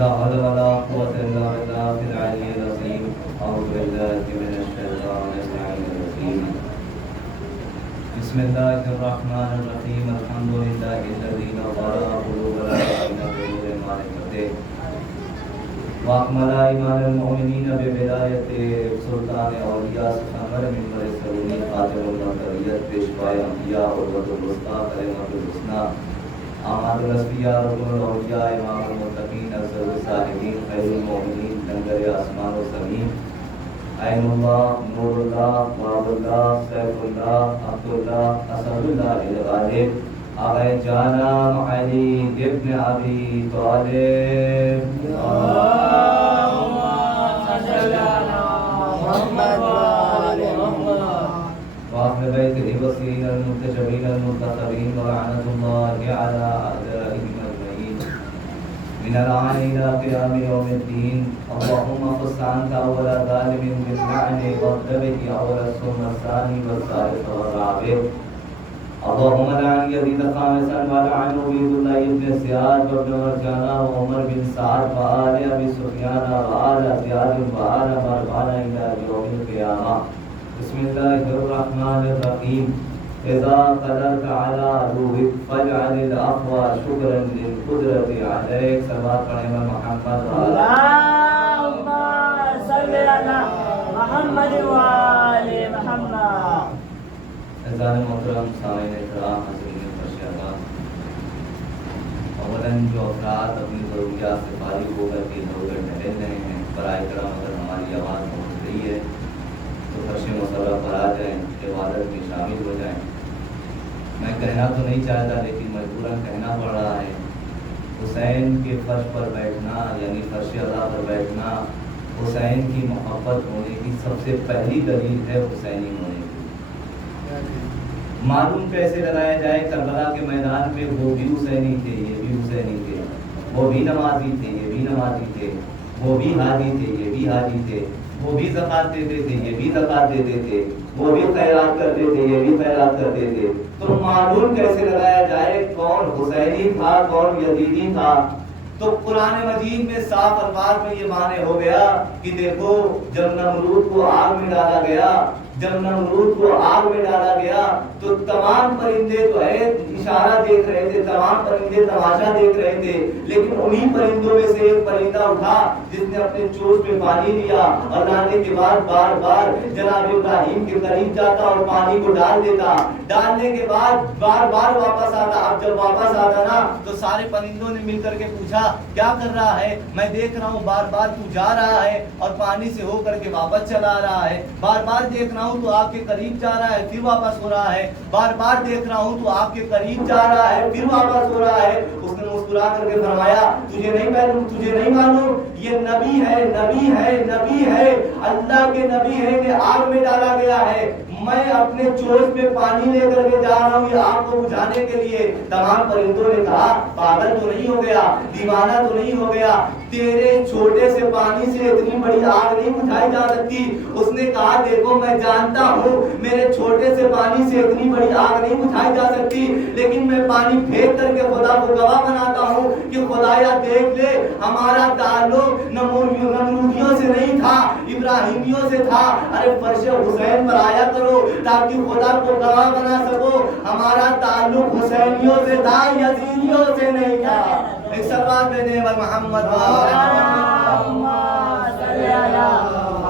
لا حول ولا قوة إلا بالله العلي العظيم. أعوذ بالله من الشيطان الرجيم. بسم الله الرحمن الرحيم. الحمد لله الذي نور قلوبنا بنور معرفته وأكمل إيمان المؤمنين ببداية سلطان أولياء سخنور منبر سروني خاتم البشرية پیشوائے انبیاء قدوۃ الوسطی کلمۃ الحسنی احمد الاسفیاء رکن الاولیاء امام المتقین افضل الصالحین خیر المؤمنین لنگر آسمان و زمین عین اللہ نور اللہ واب اللہ سیف اللہ عبد اللہ اسد اللہ الغالب آقا جانا علی ابن ابی طالب وآخر بیتہ وسیلین المنتجبین المنتخبین ولعنۃ اللہ علی اعدائهم اجمعین من الآن إلى قیام یوم الدین. اللهم خص عنك أول ظالم باللعن والذبح أول الثم الثاني والثالث والرابع. اللهم لعن يزيد خامسا ولعن عبيد الله بن زياد وابن مرجان وعمر بن سعد وآل أبي سفيان وآل زياد وآل مروان إلى يوم القيامة. بسم الله الرحمن الرحيم. إذا قدرت على عدوك فاجعل العفو شكرا للقدرة عليك. صلوات على محمد اللهم صل على محمد وآل محمد. اذان محترم سامعین کرام حاضرین خرشیات، اولاً جو افراد اپنی ضروریات سے فارغ ہو کر کے ادھر ادھر ٹہل رہے ہیں، برائے کرم اگر ہماری آواز پہنچ رہی ہے تو فرش مصورہ پر آ جائیں، عبادت میں شامل ہو جائیں. میں کہنا تو نہیں چاہتا لیکن مجبوراً کہنا پڑ رہا ہے. حسین کے فرش پر بیٹھنا یعنی فرش اعلیٰ پر بیٹھنا حسین کی محبت ہونے کی سب سے پہلی دلیل ہے حسینی ہونے کی. معلوم کیسے لگایا جائے؟ کربلا کے میدان پہ وہ بھی حسینی تھے، یہ بھی حسینی تھے، وہ بھی نمازی تھے، یہ بھی نمازی تھے، وہ بھی حاجی تھے، یہ بھی حاجی تھے، وہ بھی زکوٰۃ دیتے تھے، یہ بھی زکوٰۃ دیتے تھے، وہ بھی خیرات کرتے تھے، یہ بھی خیرات کرتے تھے. تو معلوم کیسے لگایا جائے کون حسینی تھا کون یزیدی تھا؟ تو قرآن مجید میں صاف الفاظ میں یہ معنی ہو گیا کہ دیکھو جب نمرود کو آگ میں ڈالا گیا، جب نمرود کو آگ میں ڈالا گیا تو تمام پرندے جو ہے اشارہ دیکھ رہے تھے، تمام پرندے تماشا دیکھ رہے تھے، لیکن انہی پرندوں میں سے ایک پرندہ اٹھا جس نے اپنے چونچ میں پانی لیا اور لانے کے بعد بار بار جناب ابراہیم کے قریب جاتا اور پانی کو ڈال دیتا. ڈالنے کے بعد بار بار واپس آتا. اب جب واپس آتا نا تو سارے پرندوں نے مل کر کے پوچھا کیا کر رہا ہے؟ میں دیکھ رہا ہوں بار بار تو جا رہا ہے اور پانی سے ہو کر کے واپس چلا رہا ہے، بار بار دیکھ رہا ہوں تو آپ کے قریب جا رہا ہے پھر واپس ہو رہا ہے، بار بار دیکھ رہا ہوں تو آپ کے قریب جا رہا ہے پھر واپس ہو رہا ہے. اس نے مسکرا کر کے فرمایا تجھے نہیں معلوم یہ نبی ہے، نبی ہے، نبی ہے، اللہ کے نبی ہے کہ آگ میں ڈالا گیا ہے. میں اپنے چونچ میں پانی لے کر کے جا رہا ہوں یہ آگ کو بجھانے کے لیے. تمام پرندوں نے کہا پاگل تو نہیں ہو گیا، دیوانہ تو نہیں ہو گیا، تیرے چھوٹے سے پانی سے اتنی بڑی آگ نہیں بجھائی جا سکتی. اس نے کہا دیکھو میں جانتا ہوں میرے چھوٹے سے پانی سے اتنی بڑی آگ نہیں بجھائی جا سکتی، لیکن میں پانی پھینک کر کے خدا کو گواہ بناتا ہوں کہ خدایا دیکھ لے ہمارا تعلق نمرودیوں سے نہیں تھا، ابراہیمیوں سے تھا. ارے فرش حسین پر آیا کرو تاکہ خدا کو گواہ بنا سکو ہمارا تعلق حسینیوں سے تھا، یزیدیوں سے نہیں تھا. ایک صلوات میں دے محمد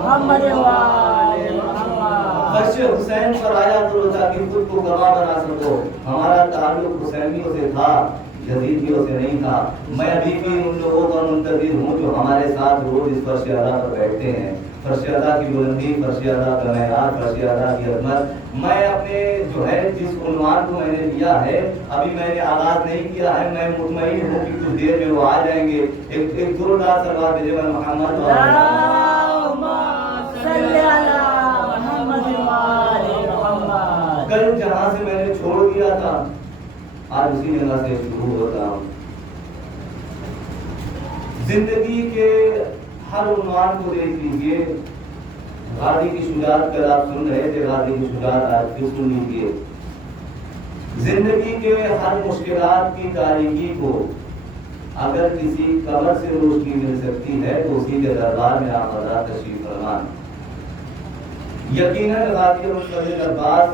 محمد فرش حسین پر آیا کرو تاکہ خود کو گواہ بنا سکو ہمارا تعلق حسینیوں سے تھا، یزیدیوں سے نہیں تھا. میں ابھی بھی ان لوگوں کا منتظر ہوں جو ہمارے ساتھ روز اس فرش اعلیٰ پر بیٹھتے ہیں. فرش اعلیٰ کی بلندی، فرش اعلیٰ کا معیار، فرش اعلیٰ کی عظمت. میں اپنے جو ہے جس عنوان کو میں نے لیا ہے ابھی میں نے آغاز نہیں کیا ہے، میں مطمئن ہوں کہ کچھ دیر میں وہ آ جائیں گے. ایک زوردار صلوات بھیجے محمد کل جہاں سے میں نے چھوڑ دیا تھا آج اسی جگہ سے شروع ہوتا ہوں. زندگی کے ہر عنوان کو دیکھ لیجیے. غازی کی شجاعت کل آپ سن رہے تھے، غازی کی شجاعت آج پھر سن لیجیے. زندگی کے ہر مشکلات کی تاریکی کو اگر کسی قبر سے روشنی مل سکتی ہے تو اسی کے دربار میں آپ حضرات تشریف فرمان۔ یقیناً غازی مصطفی عباس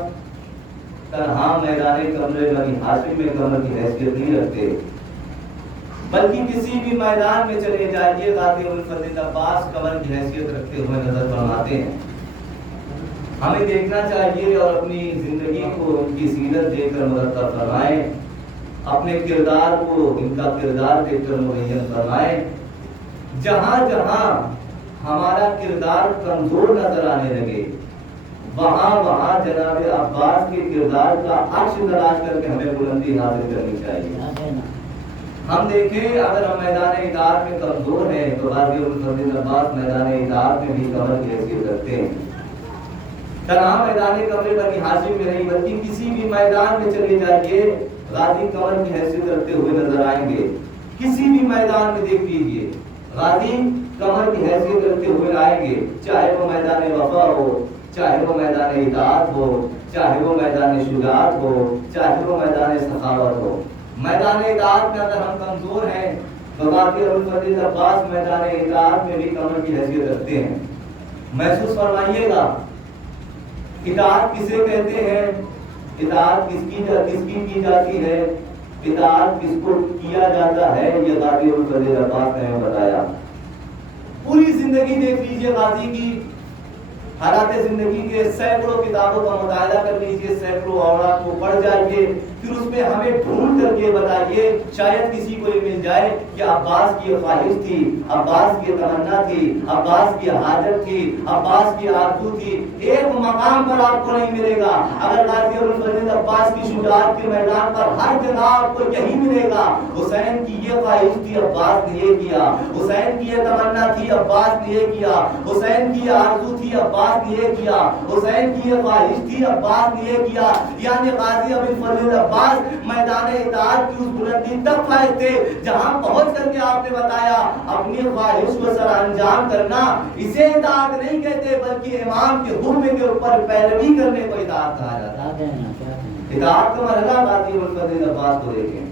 تنہا میدان قمر بنی ہاشم میں قمر کی حیثیت نہیں رکھتے، بلکہ کسی بھی میدان میں چلے جائیے غازی مصطفی عباس قمر کی حیثیت رکھتے ہوئے نظر فرماتے ہیں۔ ہمیں دیکھنا چاہیے اور اپنی زندگی کو ان کی سیرت دیکھ کر مرتب فرمائیں، اپنے کردار کو ان کا کردار دیکھ کر معین فرمائیں۔ جہاں جہاں ہمارا کردار کمزور نظر آنے لگے وہاں وہاں جناب عباس کے کردار کا عکس تلاش کر کے ہمیں بلندی حاصل کرنی چاہیے۔ ہم دیکھیں اگر ہم میدان اطاعت میں کمزور ہیں تو غازی مصطفی عباس میدان اطاعت میں بھی قمر کی حیثیت رکھتے ہیں۔ تنہا میدان قمر بنی ہاشم میں نہیں بلکہ کسی بھی میدان میں چلے جائیے غازی قمر کی حیثیت رکھتے ہوئے نظر آئیں گے۔ کسی بھی میدان میں دیکھ لیجیے غازی قمر کی حیثیت رکھتے ہوئے آئیں گے، چاہے وہ میدان وفا ہو، چاہے وہ میدان اطاعت ہو، چاہے وہ میدان شجاعت ہو، چاہے وہ میدان سخاوت ہو۔ میدان اطاعت میں اگر ہم کمزور ہیں تو غازی ابوالفضل عباس میدان اطاعت میں بھی قمر کی حیثیت رکھتے ہیں۔ محسوس فرمائیے گا اطاعت کسے کہتے ہیں، اطاعت کس کی کی جاتی ہے، اطاعت کس کو کیا جاتا ہے، یہ غازی ابوالفضل عباس نے ہمیں بتایا۔ پوری زندگی دیکھ لیجئے غازی کی، حالات زندگی کے سینکڑوں کتابوں کا مطالعہ کر لیجئے، سینکڑوں اوراق کو پڑھ جائیے، پھر اس میں ہمیں ڈھونڈ کر کے بتائیے شاید کسی کو یہ مل جائے کہ عباس کی خواہش تھی، عباس کی تمنا تھی، عباس کی حاجت تھی، عباس کی آرزو تھی، ایک مقام پر آپ کو نہیں ملے گا۔ اگر غازی ابوالفضل عباس کی شجاعت کے میدان پر ہر جگہ آپ کو یہی ملے گا، حسین کی یہ خواہش تھی عباس نے یہ کیا، حسین کی یہ تمنا تھی عباس نے یہ کیا، حسین کی یہ آرزو تھی عباس نے یہ کیا، حسین کی یہ خواہش تھی عباس نے یہ کیا۔ یعنی غازی ابوالفضل عباس میدان اطاعت کی اس بلندی تک فائز تھے جہاں پہنچ کر کے آپ نے بتایا اپنی خواہش کو سر انجام کرنا اسے اطاعت نہیں کہتے بلکہ امام کے حکم کے اوپر پیروی کرنے کو اطاعت کہا جاتا ہے۔ اطاعت کا مرحلہ غازی ابوالفضل عباس کو دیکھیں،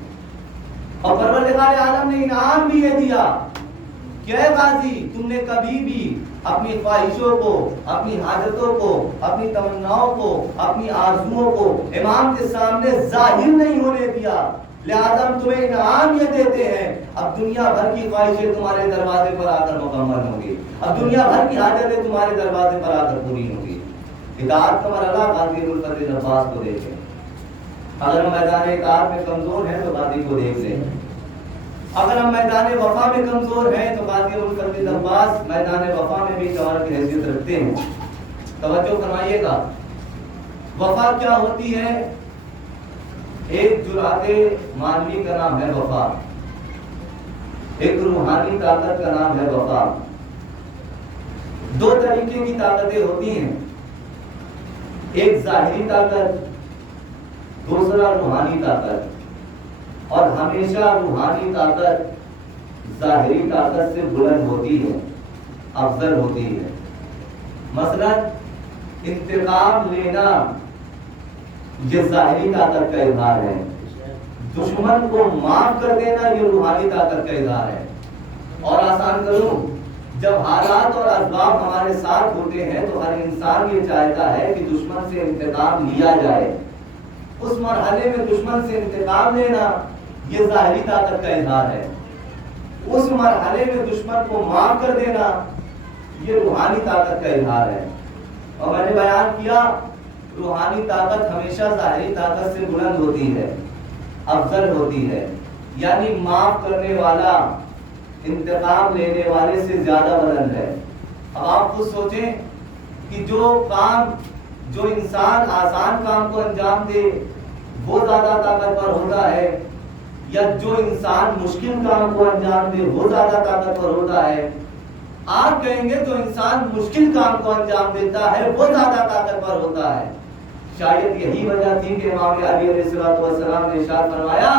اور پروردگار عالم نے انعام بھی یہ دیا کہ اے غازی تم نے کبھی بھی اپنی خواہشوں کو، اپنی حاجتوں کو، اپنی تمناؤں کو، اپنی آرزوؤں کو امام کے سامنے ظاہر نہیں ہونے دیا، لہذا ہم تمہیں انعام یہ دیتے ہیں اب دنیا بھر کی خواہشیں تمہارے دروازے پر آ کر مکمل ہوں گی، اب دنیا بھر کی حاجتیں تمہارے دروازے پر آ کر پوری ہوں گی۔ اطاعت کا مرحلہ غازی ابوالفضل عباس کو دیکھیں۔ اگر ہم میدان اطاعت میں کمزور ہیں تو غازی کو دیکھ لیں، اگر ہم میدان وفا میں کمزور ہیں تو غازی ابوالفضل عباس میدان وفا میں بھی قمر کی حیثیت رکھتے ہیں۔ توجہ فرمائیے گا، وفا کیا ہوتی ہے؟ ایک جرأت مانوی کا نام ہے وفا، ایک روحانی طاقت کا نام ہے وفا۔ دو طریقے کی طاقتیں ہوتی ہیں، ایک ظاہری طاقت، دوسرا روحانی طاقت، اور ہمیشہ روحانی طاقت ظاہری طاقت سے بلند ہوتی ہے، افضل ہوتی ہے۔ مثلا انتقام لینا یہ ظاہری طاقت کا اظہار ہے، دشمن کو معاف کر دینا یہ روحانی طاقت کا اظہار ہے۔ اور آسان کروں، جب حالات اور اسباب ہمارے ساتھ ہوتے ہیں تو ہر انسان یہ چاہتا ہے کہ دشمن سے انتقام لیا جائے، اس مرحلے میں دشمن سے انتقام لینا یہ ظاہری طاقت کا اظہار ہے، اس مرحلے میں دشمن کو معاف کر دینا یہ روحانی طاقت کا اظہار ہے۔ اور میں نے بیان کیا روحانی طاقت ہمیشہ ظاہری طاقت سے بلند ہوتی ہے، افضل ہوتی ہے، یعنی معاف کرنے والا انتقام لینے والے سے زیادہ بلند ہے۔ اب آپ خود سوچیں کہ جو انسان آسان کام کو انجام دے وہ زیادہ طاقتور ہوتا ہے، یا جو انسان مشکل کام کو انجام دے وہ زیادہ طاقتور ہوتا ہے؟ آپ کہیں گے جو انسان مشکل کام کو انجام دیتا ہے وہ زیادہ طاقتور ہوتا ہے۔ شاید یہی وجہ تھی کہ امام علی علیہ السلام نے ارشاد فرمایا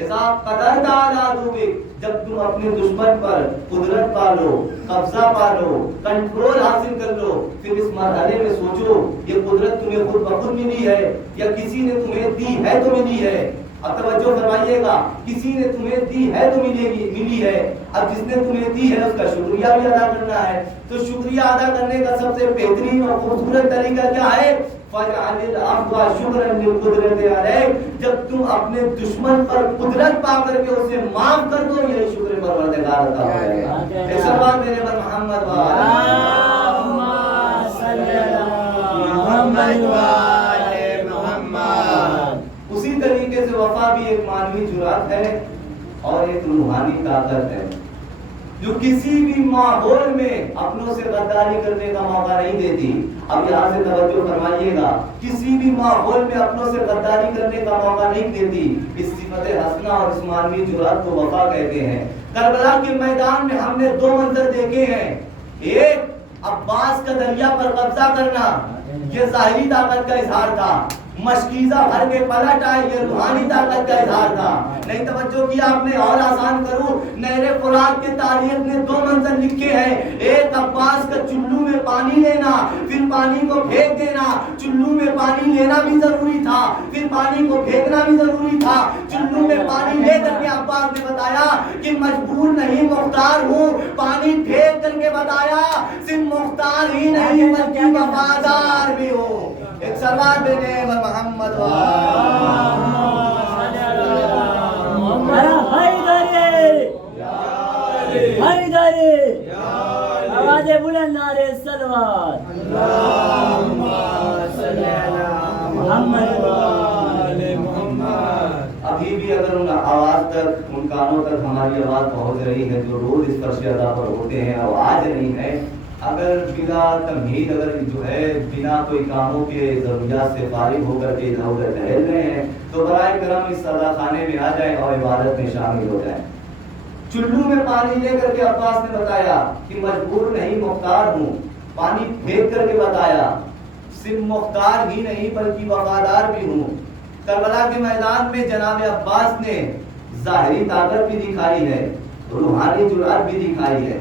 اذا قدرت علی عدوک، جب تم اپنے دشمن پر قدرت پالو، قبضہ پالو، کنٹرول حاصل کر لو، پھر اس مرحلے میں سوچو یہ قدرت تمہیں خود بخود ملی ہے یا کسی نے تمہیں دی ہے تو ملی ہے؟ اب توجہ فرمائیے گا، کسی نے تمہیں دی ہے تو ملی ہے، اب جس نے تمہیں دی ہے اس کا شکریہ بھی ادا کرنا ہے۔ تو شکریہ ادا کرنے کا سب سے بہترین اور خوبصورت طریقہ کیا ہے؟ فَاجْعَلِ الْعَفْوَ شُكْرًا لِلْقُدْرَةِ عَلَيْكَ، جب تم اپنے دشمن پر قدرت پا کر کے اسے معاف کر دو، یہی شکر پروردگار عطا ہو جائے گا۔ ایک سلوات میرے پر محمد اللہم صلی علی محمد وآل محمد۔ اسی طریقے سے وفا بھی ایک معنوی جرات ہے اور ایک روحانی طاقت ہے جو کسی بھی ماحول میں اپنوں سے غداری کرنے کا موقع نہیں دیتی۔ اب یہاں سے توجہ فرمائیے گا، کسی بھی ماحول میں اپنوں سے غداری کرنے کا موقع نہیں دیتی۔ اس صفت حسنہ اور اس معنوی جرات کو وفا کہتے ہیں۔ کربلا کے میدان میں ہم نے دو منظر دیکھے ہیں، ایک عباس کا دریا پر قبضہ کرنا، یہ ظاہری طاقت کا اظہار تھا، مشکیزہ بھر کے پلٹ آئے، یہ روحانی طاقت کا اظہار تھا۔ نہیں توجہ کیا آپ نے؟ اور آسان کروں، نہر فرات کے تاریخ نے دو منظر لکھے ہیں، ایک عباس کا چلو میں پانی لینا، پھر پانی کو پھینک دینا۔ چلو میں پانی لینا بھی ضروری تھا، پھر پانی کو پھینکنا بھی ضروری تھا۔ چلو میں پانی لے کر کے عباس نے بتایا کہ مجبور نہیں، مختار ہوں۔ پانی پھینک کر کے بتایا صرف مختار ہی نہیں بلکہ وفادار بھی ہوں۔ ایک سلوات بھیجیں محمد آواز بلند نعرے صلوات اللہم صلی علی محمد وآل محمد۔ ابھی بھی اگر ان آواز تک، ان کانوں تک ہماری آواز پہنچ رہی ہے جو روز اس فرش ادا پر ہوتے ہیں اور آج نہیں ہے، اگر بلا تمہید، اگر جو ہے بنا کوئی کاموں کے ضروریات سے فارغ ہو کر کے ادھر ادھر ٹہل رہے ہیں تو برائے کرم اس سزا خانے میں آ جائیں اور عبادت میں شامل ہو جائیں۔ چلو میں پانی لے کر کے عباس نے بتایا کہ مجبور نہیں، مختار ہوں۔ پانی پھینک کر کے بتایا صرف مختار ہی نہیں بلکہ وفادار بھی ہوں۔ کربلا کے میدان میں جناب عباس نے ظاہری طاقت بھی دکھائی ہے، روحانی جرأت بھی دکھائی ہے،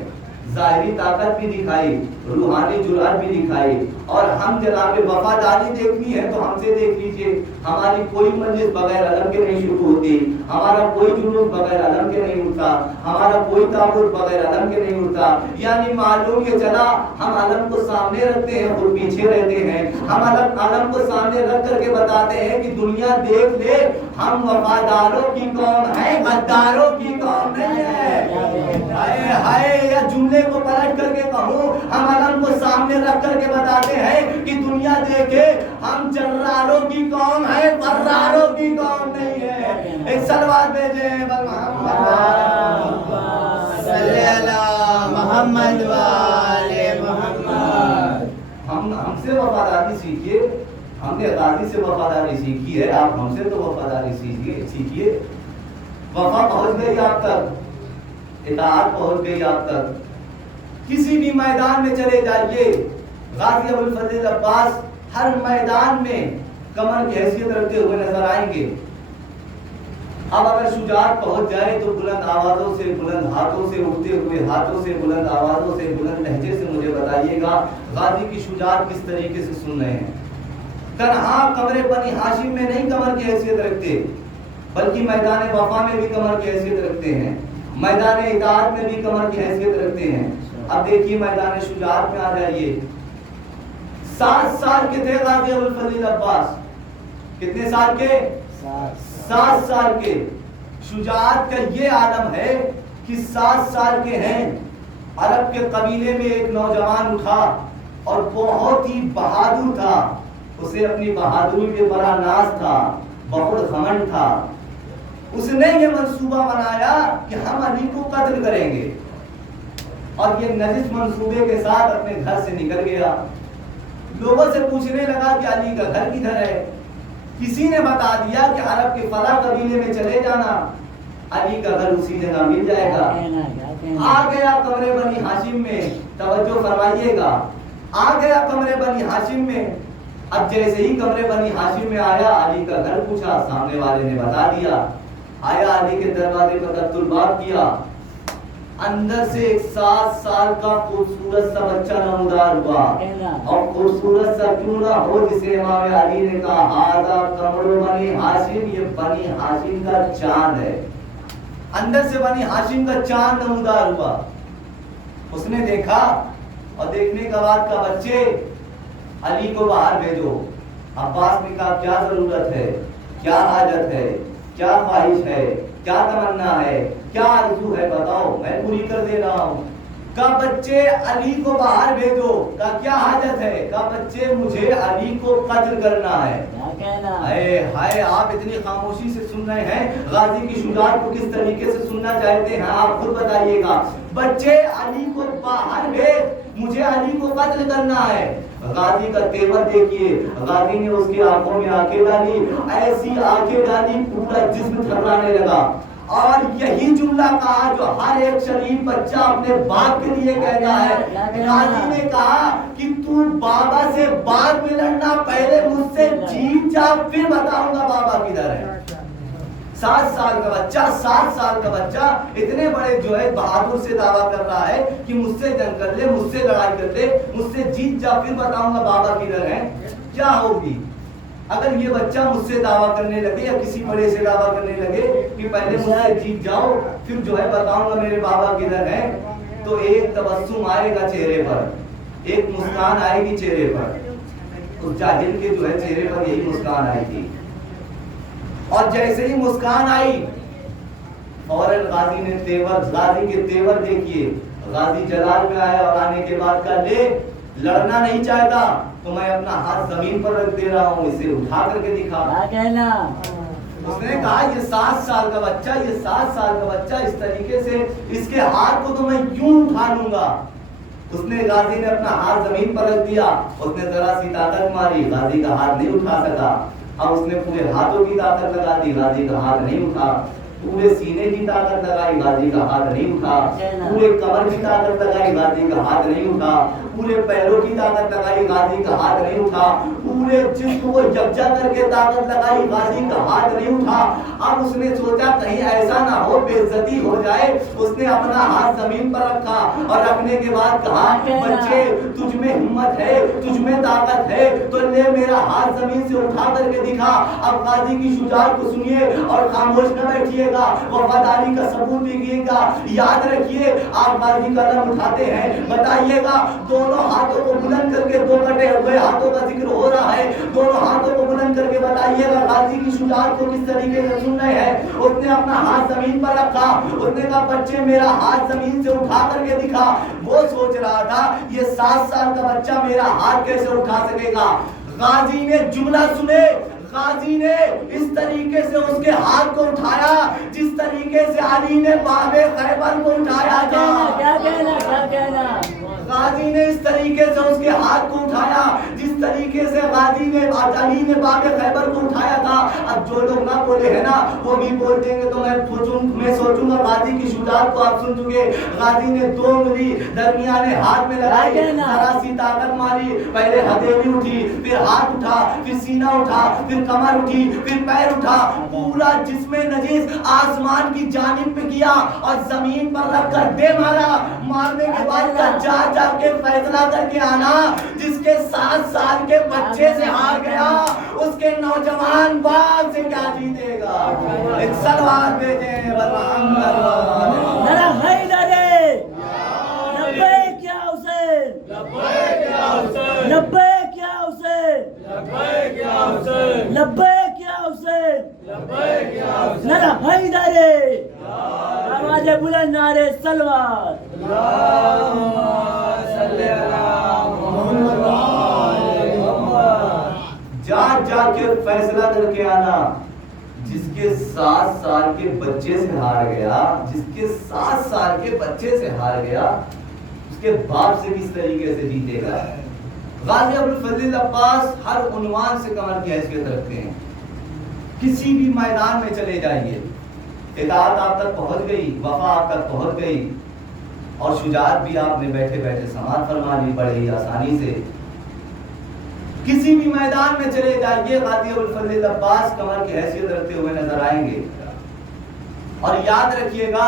ظاہری طاقت بھی دکھائی، روحانی جرأت بھی دکھائی۔ اور ہم جناب وفاداری دیکھنی ہے تو ہم سے دیکھ لیجئے، ہماری کوئی مجلس بغیر علم کے نہیں شروع ہوتی، ہمارا کوئی جلوس بغیر علم کے نہیں اٹھتا، ہمارا کوئی تعبد بغیر علم کے نہیں اٹھتا۔ یعنی معلوم یہ چلا ہم علم کو سامنے رکھتے ہیں، خود پیچھے رہتے ہیں۔ ہم علم کو سامنے رکھ کر کے بتاتے ہیں کہ دنیا دیکھ لے ہم وفاداروں کی قوم ہیں، غداروں کی قوم نہیں ہے۔ ہائے ہائے، یا جملے کو پلٹ کر کے کہوں، ہم علم کو سامنے رکھ کر کے بتاتے ہیں کہ دنیا دیکھے ہم جراروں کی قوم ہے، فراروں کی قوم نہیں ہے۔ ایک سلوات بھیجیں صلی علی محمد وآل محمد۔ ہم سے وفاداری سیکھیے، ہم نے غازی سے وفاداری سیکھی ہے، آپ ہم سے تو وفاداری سیکھیے۔ وفا پہنچ گئی آپ تک، اطاعت پہنچ گئی آپ تک۔ کسی بھی میدان میں چلے جائیے، غازی ابوالفضل عباس ہر میدان میں کمر کی حیثیت رکھتے ہوئے نظر آئیں گے۔ اب اگر شجاعت پہنچ جائے تو بلند آوازوں سے، بلند ہاتھوں سے، اٹھتے ہوئے ہاتھوں سے، بلند آوازوں سے، بلند لہجے سے مجھے بتائیے گا غازی کی شجاعت کس طریقے سے سن رہے ہیں۔ تنہا قمر بنی ہاشم میں نہیں کمر کی حیثیت رکھتے بلکہ میدان وفا میں بھی کمر کی حیثیت رکھتے ہیں، میدان اطاعت میں بھی کمر کی حیثیت رکھتے ہیں۔ اب دیکھیے میدان شجاعت میں آ جائیے۔ 7 سال کے تھے غازی ابوالفضل عباس، کتنے سال کے؟ 7 سال کے۔ شجاعت کا یہ عالم ہے کہ 7 سال کے ہیں، عرب کے قبیلے میں ایک نوجوان اٹھا اور بہت ہی بہادر تھا، اسے اپنی بہادری پہ بڑا ناز تھا، بہت گھمنڈ تھا۔ اس نے یہ منصوبہ بنایا کہ ہم علی کو قتل کریں گے، اور یہ نجس منصوبے کے ساتھ اپنے گھر سے نکل گیا۔ لوگوں سے پوچھنے لگا کہ علی کا گھر کدھر ہے؟ کسی نے بتا دیا کہ عرب کے فلاں قبیلے میں چلے جانا، علی کا گھر اسی جگہ مل جائے گا۔ آ گیا قمر بنی ہاشم میں، توجہ فرمائیے گا، آ گیا قمر بنی ہاشم میں۔ اب جیسے ہی قمر بنی ہاشم میں آیا، علی کا گھر پوچھا، سامنے والے نے بتا دیا۔ آیا علی کے دروازے پر دق الباب کیا، اندر سے ایک 7 سال کا خوبصورت سا بچہ نمودار ہوا، اور خوبصورت سا کیوں نہ ہو، جسے امام علی نے کہا ہذا قمر بنی ہاشم، یہ بنی ہاشم کا چاند ہے۔ اندر سے بنی ہاشم کا چاند نمودار ہوا۔ اس نے دیکھا، اور دیکھنے کے بعد کا بچے علی کو باہر بھیجو۔ عباس نے کہا کیا ضرورت ہے، کیا حاجت ہے، کیا خواہش ہے، کیا تمنا ہے، کیا آرزو ہے، بتاؤ میں پوری کر دے رہا ہوں۔ کہا بچے علی کو باہر بھیجو۔ کہا کیا حاجت ہے؟ کہا بچے مجھے علی کو قتل کرنا ہے۔ ہائے آپ اتنی خاموشی سے سن رہے ہیں، غازی کی شجاعت کو کس طریقے سے سننا چاہتے ہیں آپ خود بتائیے گا۔ بچے علی کو باہر بھیج، مجھے علی کو قتل کرنا ہے۔ غازی کا تیور دیکھیے، غازی نے اس کی آنکھوں میں آنکھیں ڈالی، ایسی آنکھیں ڈالی پورا جسم تھرانے لگا، اور یہی جملہ کہا جو ہر ایک شریف بچہ اپنے باپ کے لیے کہتا ہے۔ غازی نے کہا کہ تو بابا سے بعد میں لڑنا، پہلے مجھ سے جیت جا، پھر بتاؤں گا بابا کدھر ہے۔ 7 سال کا بچہ، 7 سال کا بچہ اتنے بڑے جو ہے بہادر سے دعویٰ کر رہا ہے کہ مجھ سے جنگ کر لے، مجھ سے لڑائی کر لے، مجھ سے جیت جا، پھر بتاؤں گا بابا کدھر ہے۔ کیا ہوگی اگر یہ بچہ مجھ سے دعویٰ کرنے لگے، یا کسی بڑے سے دعویٰ کرنے لگے کہ پہلے مجھ سے جیت جاؤ، پھر جو ہے بتاؤں گا میرے بابا کدھر ہے، تو ایک تبسم آئے گا چہرے پر، ایک مسکان آئے گی چہرے پر۔ اس جاہل کے جو ہے چہرے پر یہی مسکان آئی تھی، اور جیسے ہی مسکان آئی فوراً غازی نے غازی کے تیور دیکھیے، غازی جلال میں آیا، اور آنے کے بعد کہا لے لڑنا نہیں چاہتا تو میں اپنا ہاتھ زمین پر رکھ دے رہا ہوں، اسے اٹھا کر کے دکھا۔ اس نے کہا یہ 7 سال کا بچہ، یہ 7 سال کا بچہ اس طریقے سے، اس کے ہاتھ کو تو میں یوں اٹھا لوں گا۔ اس نے غازی نے اپنا ہاتھ زمین پر رکھ دیا، اس نے ذرا سی طاقت ماری، غازی کا ہاتھ نہیں اٹھا سکا۔ اب اس نے پورے ہاتھوں کی طاقت لگا دی، غازی کا ہاتھ نہیں اٹھا۔ پورے سینے کی طاقت لگائی، غازی کا ہاتھ نہیں اٹھا۔ پورے کمر کی طاقت لگائی، غازی کا ہاتھ نہیں اٹھا۔ پورے پیروں کی طاقت لگائی، غازی کا ہاتھ نہیں اٹھا۔ پورے جسم کو یکجا کر کے طاقت لگائی، غازی کا ہاتھ نہیں اٹھا۔ اب اس نے سوچا کہیں ایسا نہ ہو بے عزتی ہو جائے، اس نے اپنا ہاتھ زمین پر رکھا، اور رکھنے کے بعد کہا بچے تجھ میں ہمت ہے، تجھ میں طاقت ہے تو لے میرا ہاتھ زمین سے اٹھا کر کے دکھا۔ اب غازی کی شجاعت کو سنیے اور خاموش نہ بیٹھیے گا، وفاداری کا ثبوت دیجیے گا۔ یاد رکھیے آپ غازی کا قلم اٹھاتے ہیں، بتائیے گا دونوں ہاتھوں کو بلند کر کے، دو کٹے ہوئے ہاتھوں کا ذکر ہو رہا ہے، دونوں ہاتھوں کو بلند کر کے بتائیے گا غازی کی شجاعت کو کس طریقے سے سن رہے ہیں۔ اس نے اپنا ہاتھ زمین پر رکھا، اس نے کہا بچے میرا ہاتھ زمین سے اٹھا کر کے دکھا۔ وہ سوچ رہا تھا یہ 7 سال کا بچہ میرا ہاتھ کیسے اٹھا سکے گا۔ غازی نے جملہ سنے، غازی نے اس طریقے سے اس کے ہاتھ کو اٹھایا جس طریقے سے علی نے باب خیبر کو اٹھایا تھا۔ کیا کہنا غازی نے اس طریقے سے اس کے ہاتھ کو اٹھایا جس طریقے سے غازی نے علی نے باب خیبر کو اٹھایا تھا۔ اب جو لوگ نہ بولے ہیں نا وہ بھی بول دیں گے، تو میں سوچوں گا غازی کی شجاعت کو آپ سن چکے۔ غازی نے 2 انگلی درمیانے ہاتھ میں لگائی، ذرا سی طاقت ماری، پہلے ہتھیلی اٹھی، پھر ہاتھ اٹھا، پھر سینہ اٹھا، پھر کمر اٹھی، پھر پیر اٹھا، پورا جسم نجیس آسمان کی جانب پہ کیا اور زمین پر رکھ کر دے مارا۔ مارنے کے بعد جا جا کے فیصلہ کر کے آنا، جس کے 7 سال کے بچے سے ہار گیا اس کے نوجوان باپ سے کیا جیتے گا۔ ایک سلوات بھیجیں محمد ذرا حیدرے لبیک یا حسین، لبیک یا حسین، لبیک یا حسین، لبیک یا حسین، لبیک یا حسین، لبیک یا حسین، ذرا حیدرے آواز بلند نعرے سلوات۔ اللہم صلی علی محمد۔ جا جا کے فیصلہ کر کے آنا، جس کے 7 سال کے بچے سے ہار گیا، جس کے 7 سال کے بچے سے ہار گیا، اس کے باپ سے کس طریقے سے جیتے گا۔ غازی ابوالفضل عباس ہر عنوان سے کمر کی حیثیت رکھتے ہیں، کسی بھی میدان میں چلے جائیے، اطاعت آپ تک پہنچ گئی، وفا آپ تک پہنچ گئی، اور شجاعت بھی آپ نے بیٹھے بیٹھے سماعت فرما لی بڑے ہی آسانی سے۔ کسی بھی میدان میں چلے جائیے غازی ابوالفضل عباس کمر کی حیثیت رکھتے ہوئے نظر آئیں گے۔ اور یاد رکھیے گا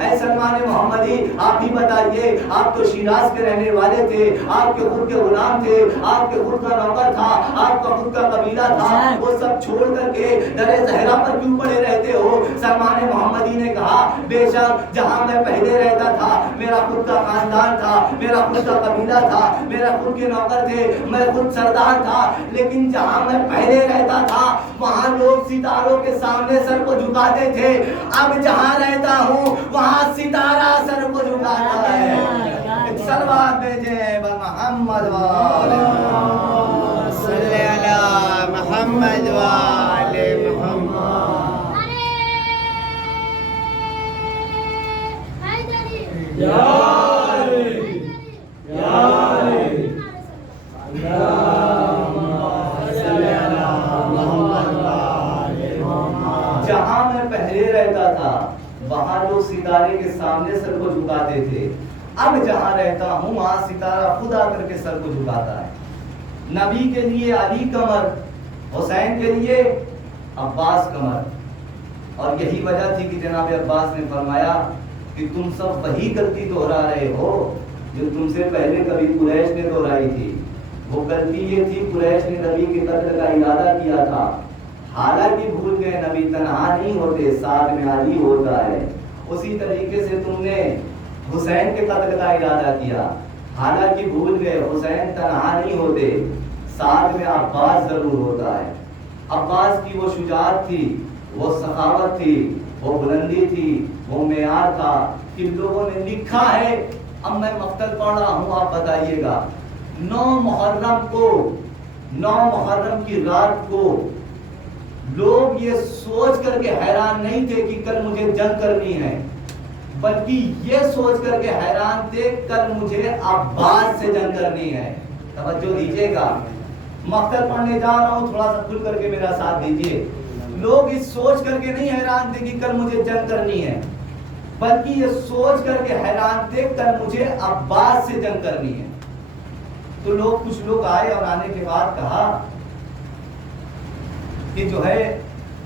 اے سلمان محمدی آپ ہی بتائیے آپ تو شیراز کے رہنے والے تھے آپ کے خود کے غلام تھے آپ کے خود کا نوکر تھا آپ کا خود کا قبیلہ تھا وہ سب چھوڑ کر کے در زہرا پر کیوں پڑے رہتے ہو؟ سلمان محمدی نے کہا بے شک جہاں میں پہلے رہتا تھا میرا خود کا خاندان تھا میرا خود کا قبیلہ تھا میرا خود کے نوکر تھے میں خود سردار تھا لیکن جہاں میں پہلے رہتا تھا وہاں لوگ ستاروں کے سامنے سر کو جھکاتے تھے اب جہاں رہتا ہوں وہاں ستارہ سر کو جھکاتا ہے سلوات بھیجے محمد صلی علی محمد وآل محمد جہاں میں پہلے رہتا تھا وہاں لوگ ستارے کے سامنے سر کو جھکاتے تھے اب جہاں رہتا ہوں وہاں ستارہ خود آ کر کے سر کو جھکاتا ہے نبی کے لیے علی کمر حسین کے لیے عباس کمر اور یہی وجہ تھی کہ جناب عباس نے فرمایا کہ تم سب وہی غلطی دہرا رہے ہو جو تم سے پہلے کبھی قریش نے دہرائی تھی وہ غلطی یہ تھی قریش نے نبی کے قتل کا ارادہ کیا تھا حالانکہ بھول گئے نبی تنہا نہیں ہوتے ساتھ میں علی ہوتا ہے اسی طریقے سے تم نے حسین کے قتل کا ارادہ کیا حالانکہ بھول گئے حسین تنہا نہیں ہوتے ساتھ میں عباس ضرور ہوتا ہے عباس کی وہ شجاعت تھی وہ سخاوت تھی وہ بلندی تھی وہ معیار تھا کہ لوگوں نے لکھا ہے اب میں مقتل پڑھ رہا ہوں آپ بتائیے گا 9 محرم کی رات کو لوگ یہ سوچ کر کے حیران نہیں تھے کہ کل مجھے جنگ کرنی ہے بلکہ یہ سوچ کر کے حیران تھے کل مجھے عباس سے جنگ کرنی ہے توجہ دیجیے گا مقتل پڑھنے جا رہا ہوں تھوڑا سا کھل کر کے میرا ساتھ دیجیے لوگ اس سوچ کر کے نہیں حیران تھے کہ کل مجھے جنگ کرنی ہے بلکہ یہ سوچ کر کے حیران تھے کل مجھے عباس سے جنگ کرنی ہے تو کچھ لوگ آئے اور آنے کے بعد کہا کہ جو ہے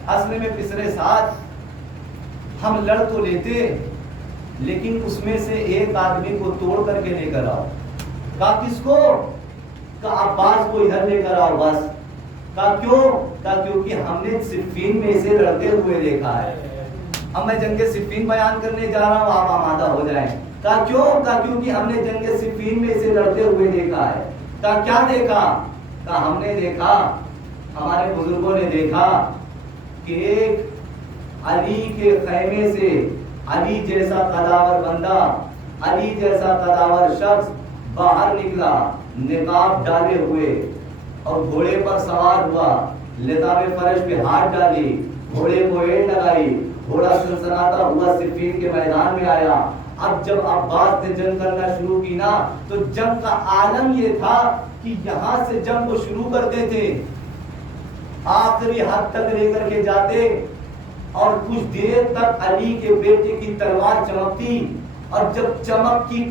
اصل میں پسرے ساتھ ہم لڑ تو لیتے لیکن اس میں سے ایک آدمی کو توڑ کر کے لے کر آؤ کہا کس کو؟ کہا عباس کو ادھر لے کر آؤ بس کہا کیوں؟ کہا کیونکہ ہم نے صفین میں اسے لڑتے ہوئے دیکھا ہے اب میں جنگ صفین بیان کرنے جا رہا ہوں آپ آمادہ ہو جائیں کہا کیوں؟ کہا کیونکہ ہم نے جنگ صفین میں اسے لڑتے ہوئے دیکھا ہے کہا کیا دیکھا؟ کہا ہم نے دیکھا ہمارے بزرگوں نے دیکھا کہ ایک علی کے خیمے سے علی جیسا قداور بندہ علی جیسا قداور شخص باہر نکلا نقاب ڈالے ہوئے اور گھوڑے پر سوار ہوا لتاب فرش پہ ہاتھ ڈالی گھوڑے کو اینٹ لگائی گھوڑا سنسناتا ہوا صفین کے میدان میں آیا اب جب عباس نے جنگ کرنا شروع کی نا تو جنگ کا عالم یہ تھا کہ یہاں سے جنگ کو شروع کرتے تھے آخری حد تک لے کر کے جاتے اور کچھ دیر تک علی کے بیٹے کی تلوار چمکتی اور جب چمک کی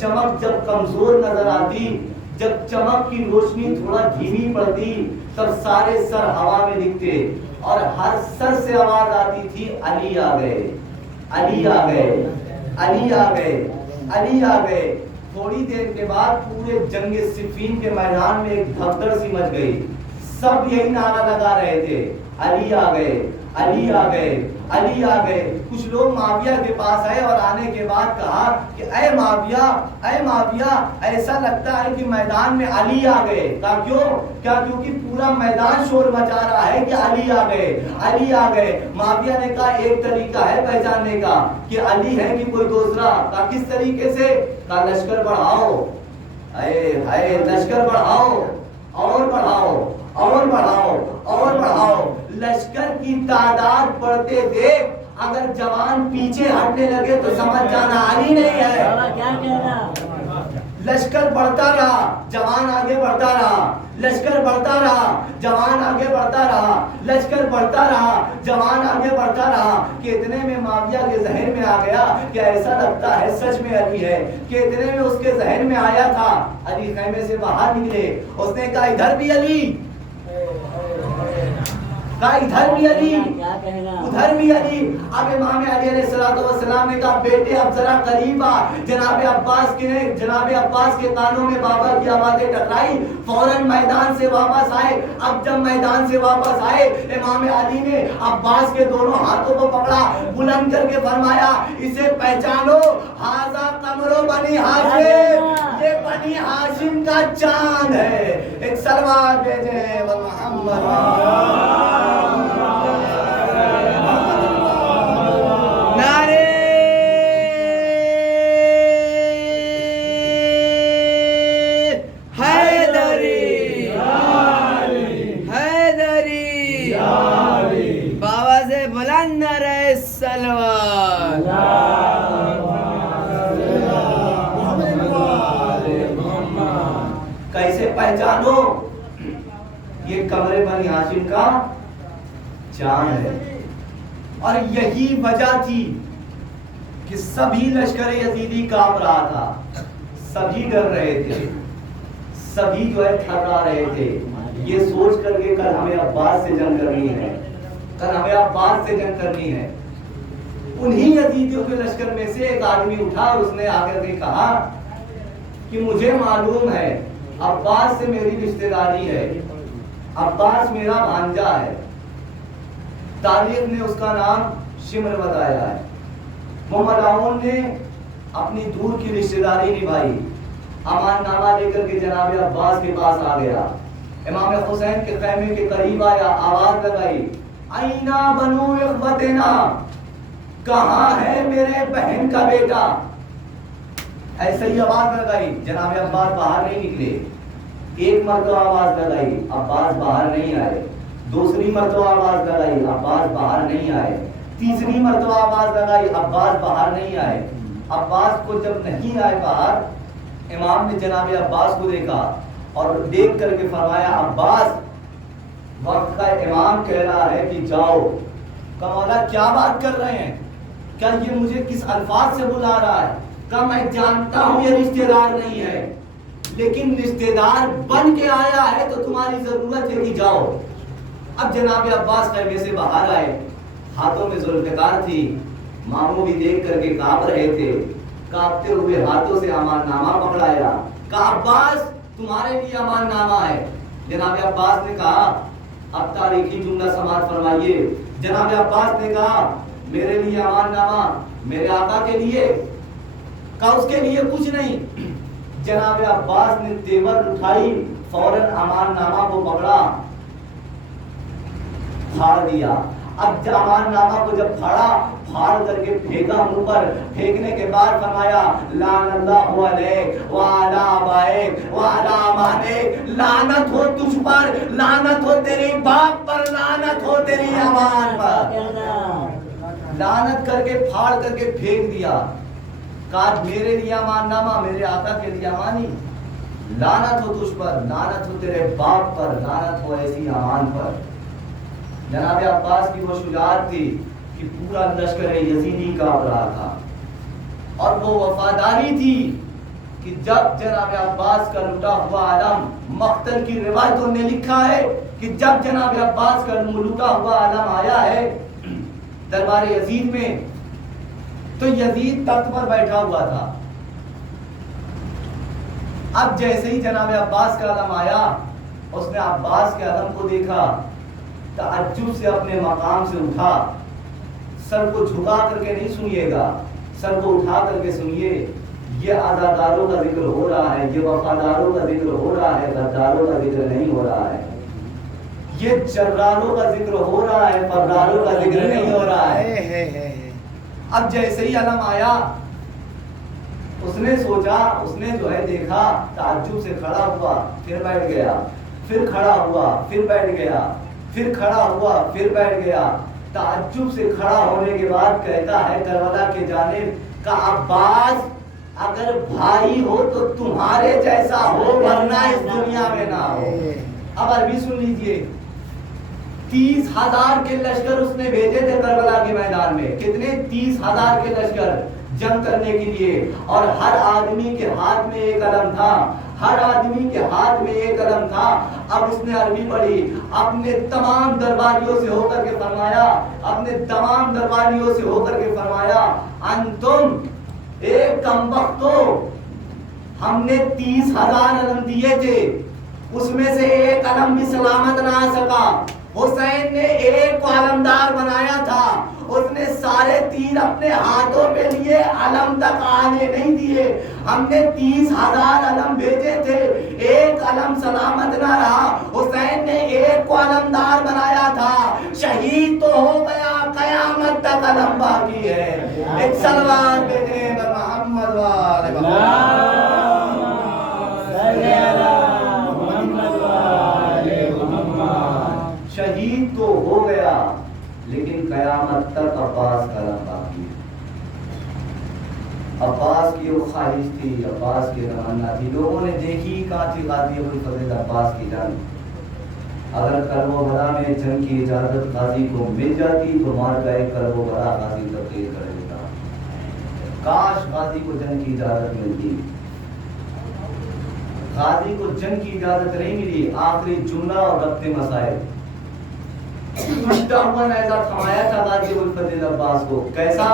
چمک جب کمزور نظر آتی جب چمک کی روشنی تھوڑا دھیمی پڑتی تب سارے سر ہوا میں دکھتے اور ہر سر سے آواز آتی تھی علی آ گئے علی آ گئے علی آ گئے علی آ گئے تھوڑی دیر کے بعد پورے جنگ صفین کے میدان میں ایک بھگدڑ سی مچ گئی سب یہی نعرہ لگا رہے تھے علی آ گئے علی آ گئے علی آ گئے کچھ لوگ معاویہ کے پاس آئے اور آنے کے بعد کہا کہ اے معاویہ ایسا لگتا ہے کہ میدان میں علی آ گئے کہا کیوں؟ کیا کیونکہ پورا میدان شور مچا رہا ہے کہ علی آ گئے علی آ گئے معاویہ نے کہا ایک طریقہ ہے پہچاننے کا کہ علی ہے کہ کوئی دوسرا کہا کس طریقے سے؟ کہا لشکر بڑھاؤ اے لشکر بڑھاؤ اور بڑھاؤ اور بڑھاؤ اور بڑھاؤ لشکر کی تعداد بڑھتے دیکھ اگر جوان پیچھے ہٹنے لگے تو سمجھ جانا علی نہیں ہے لشکر بڑھتا رہا جوان آگے بڑھتا رہا لشکر بڑھتا رہا جوان آگے بڑھتا رہا لشکر بڑھتا رہا جوان آگے بڑھتا رہا کہ اتنے میں معاویہ کے ذہن میں آ گیا کہ ایسا لگتا ہے سچ میں علی ہے کہ اتنے میں اس کے ذہن میں آیا تھا علی خیمے سے باہر نکلے اس نے کہا ادھر بھی علی کہا ادھر بھی علی کیا کہنا ادھر بھی علی. اب امام علی علیہ السلام نے کہا بیٹے اب ذرا قریب آ. جناب عباس کے کانوں میں بابا کی آوازیں ٹکرائی, فوراً میدان سے واپس آئے. اب جب میدان سے واپس آئے امام علی نے عباس کے دونوں ہاتھوں کو پکڑا, بلند کر کے فرمایا اسے پہچانو, ھذا قمر بنی ہاشم, یہ بنی ہاشم کا چاند ہے. ایک سلوات بھیجے محمد. کیسے پہچانو, یہ قمر بنی ہاشم کا چاند ہے. اور یہی وجہ تھی کہ سبھی لشکر یزیدی کانپ رہا تھا, سبھی ڈر رہے تھے, سبھی جو ہے تھرا رہے تھے, یہ سوچ کر کے کل ہمیں عباس سے جنگ کرنی ہے, کل ہمیں عباس سے جنگ کرنی ہے. انہی یزیدیوں کے لشکر میں سے ایک آدمی اٹھا اور اس نے آ کر کے کہا کہ مجھے معلوم ہے عباس سے میری رشتہ داری ہے, عباس میرا بھانجا ہے, تاریخ نے اس کا نام شمر بتایا ہے. محمد عون نے اپنی دور کی رشتہ داری نبھائی, امان نامہ لے کر کے جناب عباس کے پاس آ گیا, امام حسین کے خیمے کے قریب آیا, آواز لگائی اینا بنو اخوتنا, کہاں ہے میرے بہن کا بیٹا. ایسے ہی آواز لگائی, جناب عباس باہر نہیں نکلے. ایک مرتبہ آواز لگائی, عباس باہر نہیں آئے. دوسری مرتبہ آواز لگائی, عباس باہر نہیں آئے. تیسری مرتبہ آواز لگائی, عباس باہر نہیں آئے. عباس کو جب نہیں آئے باہر, امام نے جناب عباس کو دیکھا اور دیکھ کر کے فرمایا عباس, وقت کا امام کہہ رہا ہے کہ جاؤ. کہا مولا کیا بات کر رہے ہیں, کیا یہ مجھے کس الفاظ سے بلا رہا ہے. کہا میں جانتا ہوں یہ رشتہ دار نہیں ہے, لیکن رشتہ دار بن کے آیا ہے تو تمہاری ضرورت ہے کہ جاؤ. اب جناب عباس خیمے سے باہر آئے, ہاتھوں میں ذوالفقار تھی, ماموں بھی دیکھ کر کے کانپ رہے تھے. کانپتے ہوئے ہاتھوں سے امان نامہ پکڑایا, کہا عباس تمہارے لیے امان نامہ ہے. جناب عباس نے کہا اب تاریخی جملہ سماعت فرمائیے. جناب عباس نے کہا میرے لیے امان نامہ, میرے آقا کے لیے. کہا اس کے لیے کچھ نہیں. جناب عباس نے تیور اٹھائی, فوراً امان نامہ کو پکڑا, پھاڑ دیا. اب امان نامہ کو جب پھاڑ کر کے پھینکا منہ پر, پھینکنے کے بعد فرمایا لعن اللہ علیک وعلی آبائک وعلی امانک, لعنت ہو تجھ پر, لعنت ہو تیرے باپ پر, لعنت ہو تیری امان پر. لعنت کر کے پھاڑ کر کے پھینک دیا. کہا میرے لیے امان نامہ, میرے آقا کے لیے امانی, لعنت ہو تجھ پر, لعنت ہو تیرے باپ پر, لعنت ہو ایسی امان پر. جناب عباس کی وہ شجاعت تھی کہ پورا لشکر یزیدی کانپ رہا تھا, اور وہ وفاداری تھی کہ جب جناب عباس کا لٹا ہوا علم, مقتل کی روایتوں نے لکھا ہے کہ جب جناب عباس کا لٹا ہوا علم آیا ہے دربار یزید میں, تو یزید تخت پر بیٹھا ہوا تھا. اب جیسے ہی جناب عباس کا علم آیا, اس نے عباس کے علم کو دیکھا, تعجب سے اپنے مقام سے اٹھا. سر کو جھکا کر کے نہیں سنیے گا, سر کو اٹھا کر کے سنیے. یہ عزاداروں کا ذکر ہو رہا ہے, یہ وفاداروں کا ذکر ہو رہا ہے, غداروں کا ذکر نہیں ہو رہا ہے. یہ جراروں کا ذکر ہو رہا ہے, فراروں کا ذکر نہیں ہو رہا ہے. اب جیسے ہی علم آیا, اس نے سوچا, اس نے جو ہے دیکھا, تعجب سے کھڑا ہوا, پھر بیٹھ گیا, پھر کھڑا ہوا, پھر بیٹھ گیا, پھر کھڑا ہوا, پھر بیٹھ گیا. تعجب سے کھڑا ہونے کے بعد کہتا ہے کربلا کے جانب کہ عباس اگر بھائی ہو تو تمہارے جیسا ہو, ورنہ اس دنیا میں نہ ہو. اب عربی سن لیجئے. 30,000 کے لشکر اس نے بھیجے تھے کربلا کے میدان میں. کتنے؟ 30,000 کے لشکر جنگ کرنے کے لیے, اور ہر آدمی کے ہاتھ میں ایک علم تھا, ہر آدمی کے ہاتھ میں ایک علم تھا. اب اس نے عربی پڑھی, اپنے تمام درباریوں سے ہو کر کے فرمایا, اپنے تمام درباریوں سے ہو کر کے فرمایا, انتم ایک کم وقتو, ہم نے 30,000 علم دیے تھے, اس میں سے ایک علم بھی سلامت نہ آ سکا. حسین نے ایک کو علمدار بنایا تھا, اس نے سارے تیر اپنے ہاتھوں پہ لیے, علم تک آنے نہیں دیے. ہم نے 30,000 علم بھیجے تھے, ایک علم سلامت نہ رہا. حسین نے ایک کو علمدار بنایا تھا, شہید تو ہو گیا, قیامت تک علم باقی ہے. ایک سلوات بھیجے محمد والے شہید تو ہو گیا لیکن قیامت تک عباس کا علم باقی ہے. عباس کی وہ خواہش تھی, عباس کی تمنا تھی. لوگوں نے دیکھی کہاں تھی غازی ابوالفضل عباس کی جنگ. اگر کربلا میں جنگ کی اجازت غازی کو مل جاتی تو مار کا ایک کربلا غازی تبدیل کر دیتا. کاش غازی کو جنگ کی اجازت ملتی. غازی کو جنگ کی اجازت نہیں ملی. آخری جملہ اور ربط مسائل, ٹوٹا ہوا نیزہ تھمایا تھا غازی ابوالفضل عباس کو. کیسا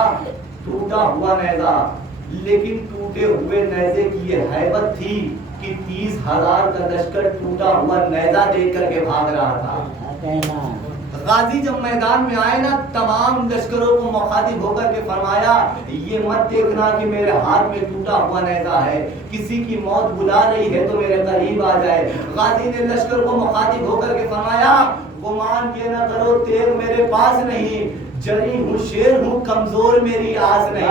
ٹوٹا ہوا نیزہ, لیکن ٹوٹے ہوئے نیزے کی یہ ہیبت تھی کہ 30,000 کا لشکر ٹوٹا ہوا نیزہ دیکھ کر کے بھاگ رہا تھا. غازی جب میدان میں آئے نا, تمام لشکروں کو مخاطب ہو کر کے فرمایا, یہ مت دیکھنا کہ میرے ہاتھ میں ٹوٹا ہوا نیزہ ہے, کسی کی موت بلا رہی ہے تو میرے قریب آ جائے. غازی نے لشکر کو مخاطب ہو کر کے فرمایا, گمان یہ نہ کرو تیر میرے پاس نہیں, جری ہوں شیر ہوں کمزور میری آس نہیں.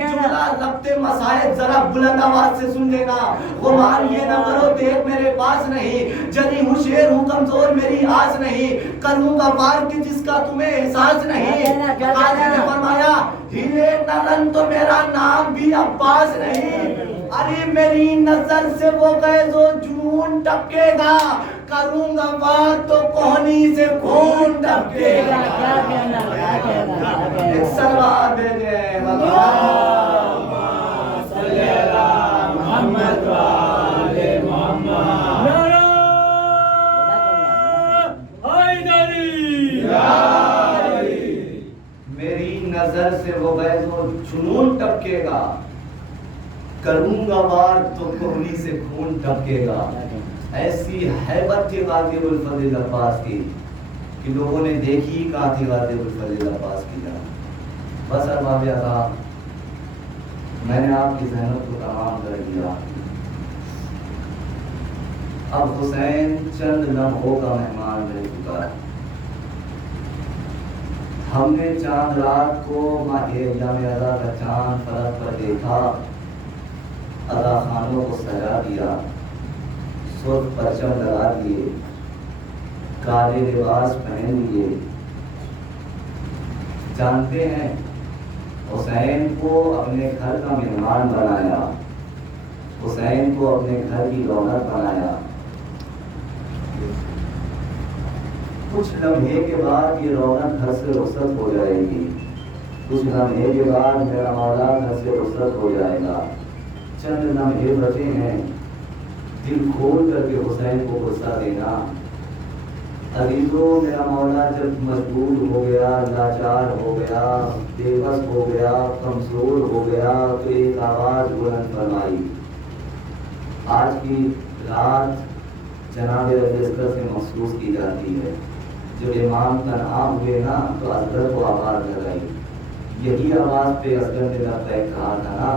جملہ ربط مسائل ذرا بلند آواز سے سن لینا. گمان یہ نہ کرو تیر میرے پاس نہیں, جری ہوں شیر ہوں کمزور میری آس نہیں, کروں گا وار کہ جس کا تمہیں احساس نہیں. غازی نے فرمایا, ہلے نہ رن تو میرا نام بھی عباس نہیں. ارے میری نظر سے وہ غیظ و جنون ٹپکے گا, کروں گا وار تو کوہنی سے خون ٹپکے گا. ایک سلوات بھیجے صلی اللہ محمد والے محمد. میری نظر سے وہ غیظ و جنون ٹپکے گا, کروں گا وار تو کوہنی سے خون ٹپکے گا. ایسی ہیبت تھی غازی ابوالفضل عباس کی کہ لوگوں نے دیکھی کہاں تھی غازی ابوالفضل عباس کی جان. بس ارباب عطا, میں نے آپ کی ذہنت کو تمام کر دیا. اب حسین چند لمحوں کا مہمان رہ چکا ہے. ہم نے چاند رات کو ماہ ایام ادا کا چاند فلک پر دیکھا, ادا خانوں کو سجا دیا, سرخ پرچم لگا دیے, کالے لباس پہن لیے. جانتے ہیں حسین کو اپنے گھر کا مہمان بنایا, حسین کو اپنے گھر کی رونق بنایا. کچھ لمحے کے بعد یہ رونق گھر سے رخصت ہو جائے گی, کچھ لمحے کے بعد میرا مولا گھر سے رخصت ہو جائے گا. چند لمحے بچے ہیں, دل کھول کر کے حسین کو غصہ دینا. عزیزو, میرا مولا جب مجبور ہو گیا, لاچار ہو گیا, بے بس ہو گیا, کمزور ہو گیا, تو ایک آواز بلند فرمائی. آج کی رات جناب اصغر سے مخصوص کی جاتی ہے. جو امام تنہا ہوئے نا تو اصغر کو آواز لگائی. یہی آواز پہ اصغر نے لبیک کہا تھا نا,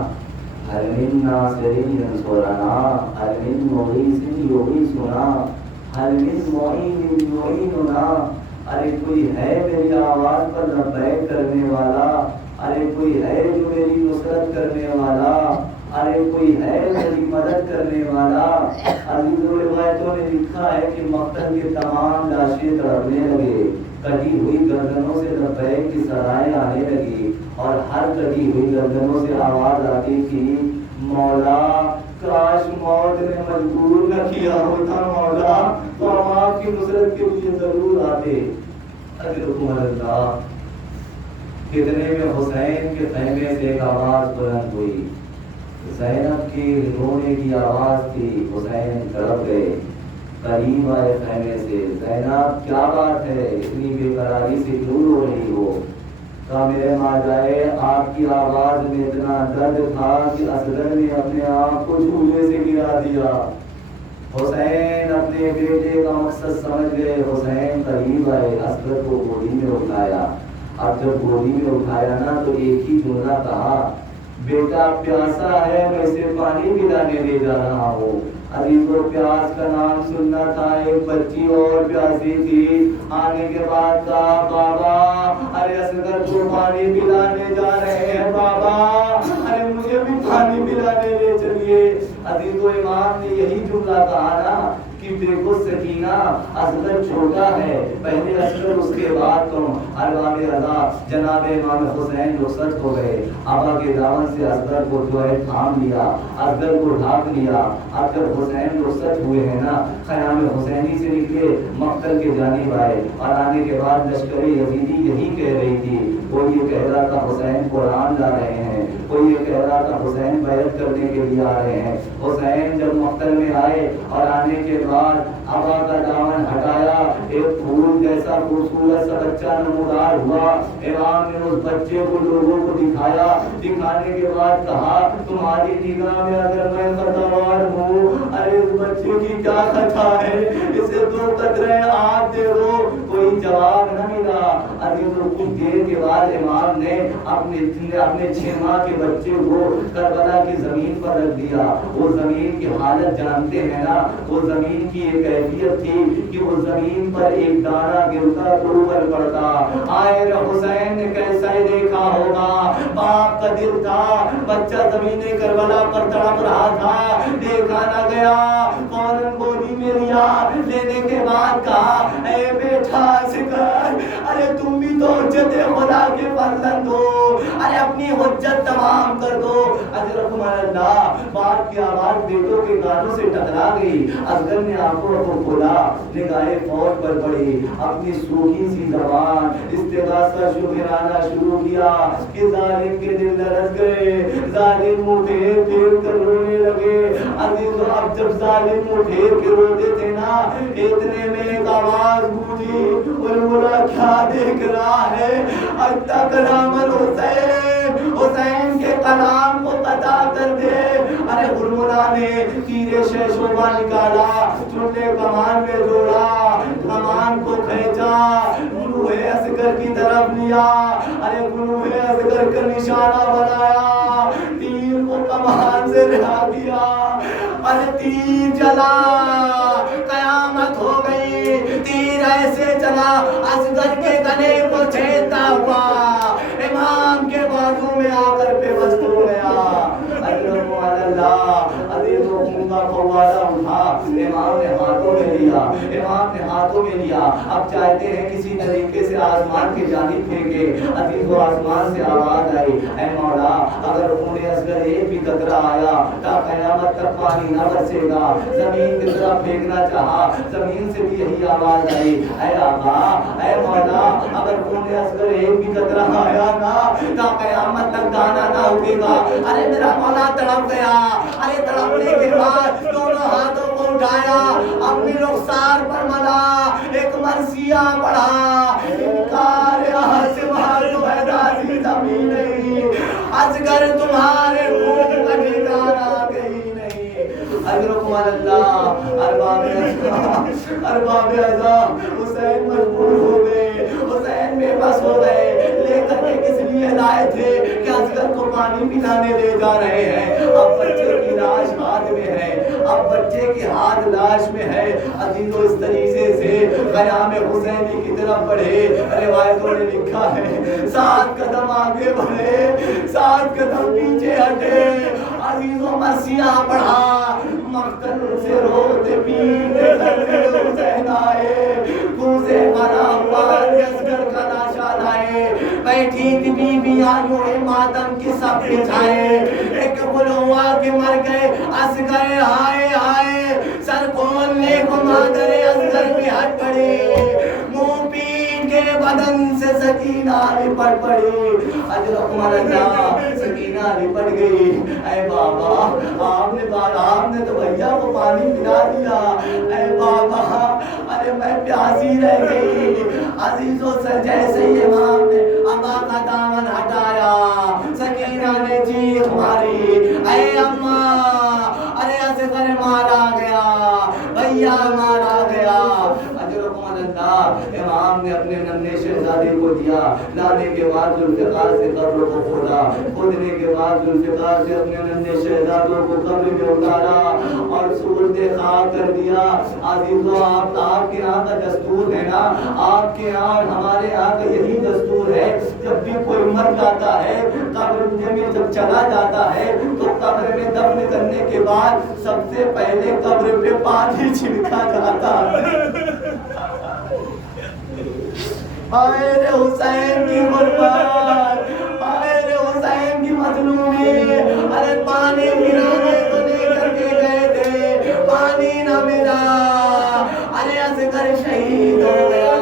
هل من ناصر ينصرنا, هل من مغيث يغيثنا, هل من معين يعيننا. ارے کوئی ہے میری آواز پر لبیک کرنے والا, ارے کوئی ہے جو میری نصرت کرنے والا, ارے کوئی ہے میری مدد کرنے والا. عزیزو, روایتوں نے لکھا ہے کہ مقتل کے تمام لاشیں تڑپنے لگے, کٹی ہوئی گردنوں سے لبیک کی صدائیں آنے لگی, اور ہر کٹی ہوئی گردنوں سے آواز آتی تھی, مولا کاش موت نے مجبور نہ کیا ہوتا مولا, تو ہم آپ کی نصرت کے لیے ضرور آتے. اجرکم اللہ. کتنے میں حسین کے خیمے سے ایک آواز بلند ہوئی, زینب کی رونے کی آواز تھی، حسین تڑپ گئے، قریب آئے خیمے سے، زینب کیا بات ہے، اتنی بے قراری سے کیوں رو رہی ہو؟ کہا میرے ماں جائے آپ کی آواز میں اتنا درد تھا کہ اصغر نے اپنے آپ کو جھولے سے گرا دیا۔ حسین اپنے بیٹے کا مقصد سمجھ گئے، حسین قریب آئے، اصغر کو گودی میں اٹھایا۔ اب جب گودی میں اٹھایا نا تو ایک ہی جملہ کہا، بیٹا پیاسا ہے، میں اسے پانی پلانے لے جا رہا ہوں۔ عزیزو پیاس کا نام سننا تھا، ایک بچی اور پیاسی تھی، آنے کے بعد کہا بابا ارے اصغر کو پانی پلانے جا رہے ہیں بابا، ارے مجھے بھی پانی پلانے لے چلیے۔ عزیزو امام نے یہی جملہ کہا نا کہ دیکھو سکینہ اصغر چھوٹا ہے، پہلے اصغر اس کے بعد تم۔ ارباب رضا جناب امام حسین رخصت ہو گئے، آبا کے دامن سے اصغر کو جو ہے تھام لیا، اصغر کو ڈھانپ لیا۔ اب جب حسین رخصت ہوئے ہیں نا، خیام حسینی سے نکلے، مقتل کے جانب آئے، اور آنے کے بعد لشکر یزیدی یہی کہہ رہی تھی، کوئی یہ کہہ رہا تھا حسین قرآن لا رہے ہیں، کوئی یہ کہہ رہا تھا حسین بیعت کرنے کے لیے آ رہے ہیں۔ حسین جب مقتل میں آئے اور آنے کے بعد آبا کا دامن ہٹایا، ایک پھول جیسا خوبصورت سا بچہ نمودار ہوا، امام نے اس بچے کو لوگوں کو دکھایا، دکھانے کے بعد کہا تمہاری نگاہ میں اگر میں خطاوار ہوں، ارے اس بچے کی کیا خطا ہے، اسے 2 قطرے آب دے دو۔ کوئی جواب نہ ملا۔ عزیزو کچھ دیر کے بعد امام نے اپنے 6 ماہ کے بچے کو کربلا کی زمین پر رکھ دیا۔ وہ زمین کی حالت جانتے ہیں نا، وہ زمین کی ایک کیفیت تھی کہ وہ زمین پر ایک دانہ گرتا تو اوپر پڑتا۔ آئے حسین نے کیسا ہی دیکھا ہوگا، باپ کا دل تھا، بچہ زمین کربلا پر تڑپ رہا تھا، دیکھا نہ گیا، فوراً گودی میں لیا، لینے کے بعد کہا اے بیٹا اصغر، ارے تم بھی تو حجت خدا کے فرزند ہو، ارے اپنی حجت تمام کر دو۔ اجرکم اللہ، باپ کی آواز بیٹوں کے گانوں سے ٹکرا گئی۔ اصغر نے آنکھوں کو کھولا، نگاہیں فوج پر پڑی، اپنی سوکھی سی زبان استغاثہ شکرانہ شروع کیا کہ ظالم کے دل لرز گئے، ظالم منہ پھیر پھیر کر رونے لگے۔ عزیزو اب جب ظالم منہ پھیر کے روتے تھے نا، اتنے میں ایک آواز گونجی، بلبلا کیا دیکھ رہا ہے، اتا کلام الحسین، حسین کے کلام کو قطع کر دے۔ ارے بلبلا نے تیر شیشوبہ نکالا، چنڈے کمان میں جوڑا، کمان کو کھینچا، گلوہ اصغر کی طرف لیا، ارے گلوہ اصغر کا نشانہ بنایا، تیر کو کمان سے رہا دیا، ارے تیر چلا، قیامت ہو گئی، تیر ایسے چلا اصغر کے گلے کو چھیدتا ہوا، امام کے بازو میں آ کر بے بس ہو گیا۔ عزیزو خون کا فوارہ اٹھا، امام نے ہاتھوں میں لیا، امام نے ہاتھوں میں لیا، اب چاہتے ہیں کسی طریقے سے آسمان کی جانب پھینکے۔ عزیزو آسمان سے آواز آئی، اے مولا اگر خون اصغر ایک بھی قطرہ آیا تا قیامت تک پانی نہ برسے گا۔ زمین کی طرف پھینکنا چاہا، زمین سے بھی یہی آواز آئی، اے آقا اے مولا اگر خون اصغر ایک بھی قطرہ آیا نا تا قیامت تک دانا نہ اگے گا۔ ارے میرا مولا تڑپ گیا، ارے تڑپنے کے بعد دونوں ہاتھوں کو اٹھایا، اپنی رخسار پر ملا، ایک مرثیہ پڑھا، انکار زمین نہیں، اصغر تمہارے خون کا ٹھکانہ کہیں نہیں۔ اجرکم اللہ، ارباب اعضاء حسین مجبور ہو گئے، حسین بے بس ہو گئے، لے کر کے کس لیے لائے تھے کہ اصغر کو پانی پلانے لے جا رہے ہیں، اب بچے کی لاش ہاتھ میں ہے، اب بچے کی ہاتھ لاش میں ہے۔ عزیزو اس طریقے سے قیام حسینی کی طرف بڑھے، روایتوں نے لکھا ہے 7 قدم آگے بڑھے، 7 قدم پیچھے ہٹے، عزیزو مرثیہ پڑھا، مقتل سے روتے پیتے کرتے حسین آئے، کوزے بنا ہوا اصغر کا لاشا لائے، بیٹھی تھی بیویاں یوں ماتم کی سب بچھائے، ایک بلوا کے مر گئے اصغر، ہائے ہائے سر کھولنے کو مادر اصغر پہ ہٹ پڑے، منہ پیٹ کے کے بدن سے سکینہ لپٹ پڑی. سکینہ لپٹ گئی. اے بابا آپ نے تو بھیا کو پانی پلا دیا. اے بابا ارے میں پیاسی رہ گئی. عزیزوں سے جیسے ہی امام نے ابا کا دامن ہٹایا سکینہ نے چیخ ماری. اے اماں ارے اصغر مارا گیا, بھیا مارا گیا. امام نے اپنے ننھے شہزادے کو دیا. لانے کے بعد ذوالفقار سے قبر کو کھودا. کھودنے کے بعد ذوالفقار سے اپنے ننھے شہزادوں کو قبر میں اتارا اور سپرد خاک کر دیا. عزیزوں آپ کے یہاں کا دستور ہے نا, آپ کے یہاں اور ہمارے یہاں کا یہی دستور ہے. جب بھی کوئی مر جاتا ہے قبر میں جب چلا جاتا ہے تو قبر میں دفن کرنے کے بعد سب سے پہلے قبر پہ پانی چھڑکا جاتا ہے. میرے حسین کی غربت, میرے حسین کی مظلومی. ارے پانی پلانے کو لے کر کے گئے تھے, پانی نہ ملا. ارے اصغر شہید ہو گیا.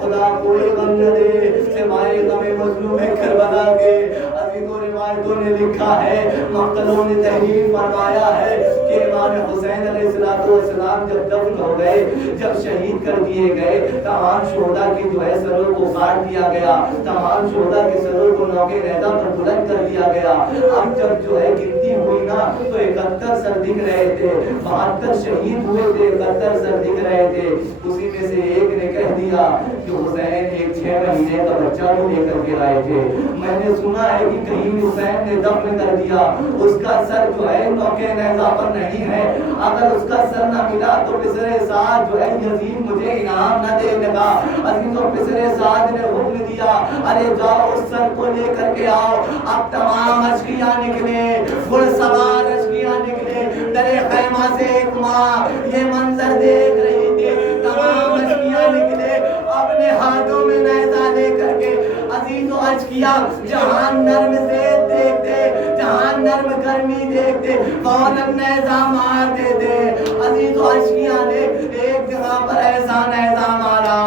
خدا کوئی غم نہ دے سوائے غم مظلوم کربلا کے. عزیزوں روایتوں نے لکھا ہے, مقتلوں نے تحریر فرمایا ہے کہ امام حسین علیہ السلام جب دفن ہو گئے, جب شہید کر دیے گئے, تمام شہداء کے جو ہے سروں کو کاٹ دیا گیا, تمام شہداء کے سروں کو نوکے نیزہ پر بلند کر دیا گیا. اب جب جو ہے گنتی ہوئی نا تو 71 سر دکھ رہے تھے, 72 شہید ہوئے تھے, 71 سر دکھ رہے تھے. اسی میں سے ایک نے کہہ دیا کہ حسین ایک 6 مہینے کا بچہ بھی لے کر کے آئے تھے. میں نے سنا ہے کہ کہیں حسین نے دفن کر دیا, اس کا سر جو ہے نوکے نیزہ پر نہیں ہے. اگر اس کا سر نہ ملا تو پسر سعد جو ہے یزید مجھے انعام نہ دے لگا. عزیزوں پسر سعد نے حکم دیا, ارے جاؤ اس سر کو لے کر کے آؤ. اب تمام اشقیاء نکلے, گھڑ سوار اشقیاء نکلے. درے خیمہ سے ایک ماں یہ منظر دیکھ رہی تھی. تمام اشقیاء نکلے اپنے ہاتھوں میں نیزہ لے کر کے. عزیزوں اشقیاء جہاں نرم زید دیکھتے, جہاں نرم گرمی دیکھتے, فوراً نیزہ مارتے تھے. عزیزوں اشقیاء نے ایک جگہ پر ایسا نیزہ مارا,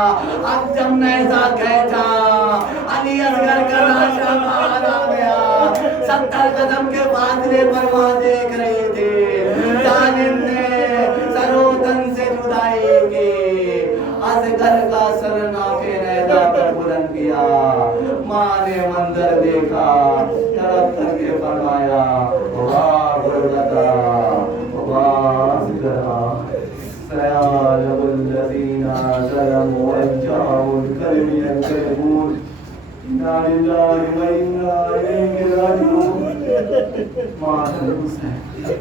اب جب نیزہ کھینچا علی اصغر کا لاشا باہر آ گیا. 70 قدم کے فاصلے پر وہاں دیکھ رہے تھے. ظالم نے سر و تن سے جدائی کی, اصغر کا سر نوکے نیزہ پر بلند کیا. ماں نے منظر دیکھا, طرف کر کے فرمایا واہ غربتا واہ اصغرا سیالب الذین ظلموا وجاءوا الکلم یکذبون انا للہ و انا الیہ راجعون. ماں حسین